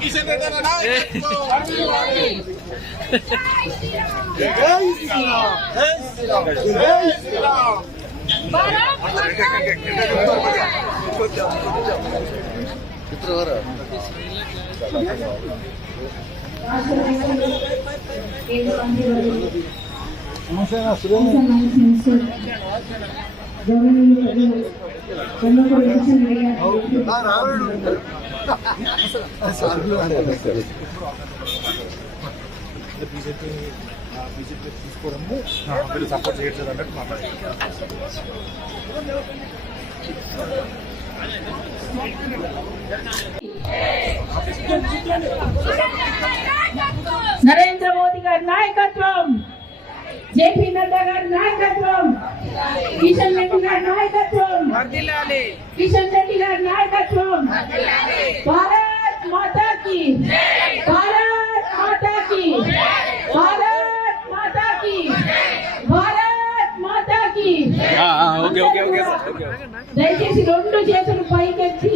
కిషన్ రెడ్డి అన్న బీజేపీ తీసుకోవడము మీరు సపోర్ట్ చేయట్లేదు అన్నట్టు మాట్లాడుతున్నారు. నరేంద్ర మోదీ గారి నాయకత్వం, జేపీ నడ్డా గారి నాయకత్వం, కిషన్ రెడ్డి గారి నాయకత్వం, కిషన్ రెడ్డి గారి నాయకత్వం. భారత్ మాతా కీ, భారత్ మాతా కీ, భారత్ మాతా కీ, భారత్ మాతా కీ. దయచేసి రెండు చేతులు పైకెత్తి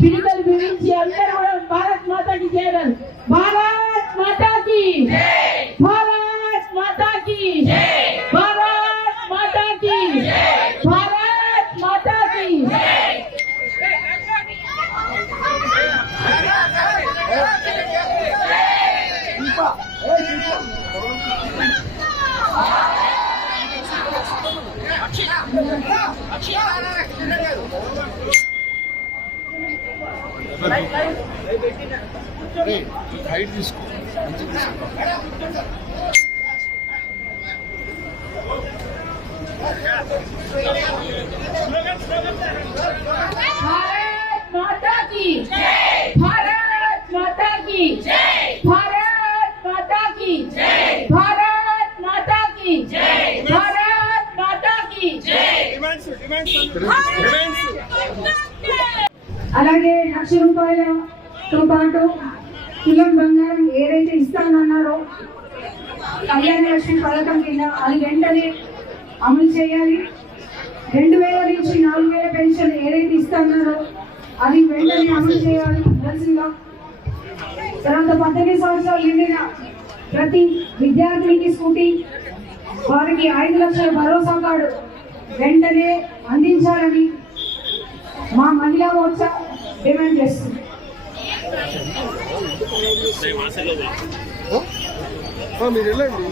పిడికలు బిగించి అందరూ కూడా భారత్ మాతాకి చేయాలి. భారత్ మాతాకి, భారత్ మాతాకి, భారత్ మాతాకి, భారత్ మాతాకి. హైట్ తీసుకో, भारत माता की जय, भारत माता की जय, भारत माता की जय, भारत माता की जय, भारत माता की जय. అలాగే 1,00,000 రూపాయలతో పాటు తులం బంగారం ఏదైతే ఇస్తానన్నారో కళ్యాణ లక్ష్మి పథకం కింద అది వెంటనే అమలు చేయాలి. 2,000 నుంచి 4,000 పెన్షన్ ఏదైతే ఇస్తానన్నారో అది వెంటనే అమలు చేయాలి. తర్వాత 18 సంవత్సరాలు నిండిన ప్రతి విద్యార్థినికి స్కూటీ, వారికి 5 లక్షల భరోసా కార్డు వెంటనే అందించాలని మా మహిళా మోర్చా డిమాండ్ చేస్తుంది. మీరు వెళ్ళండి.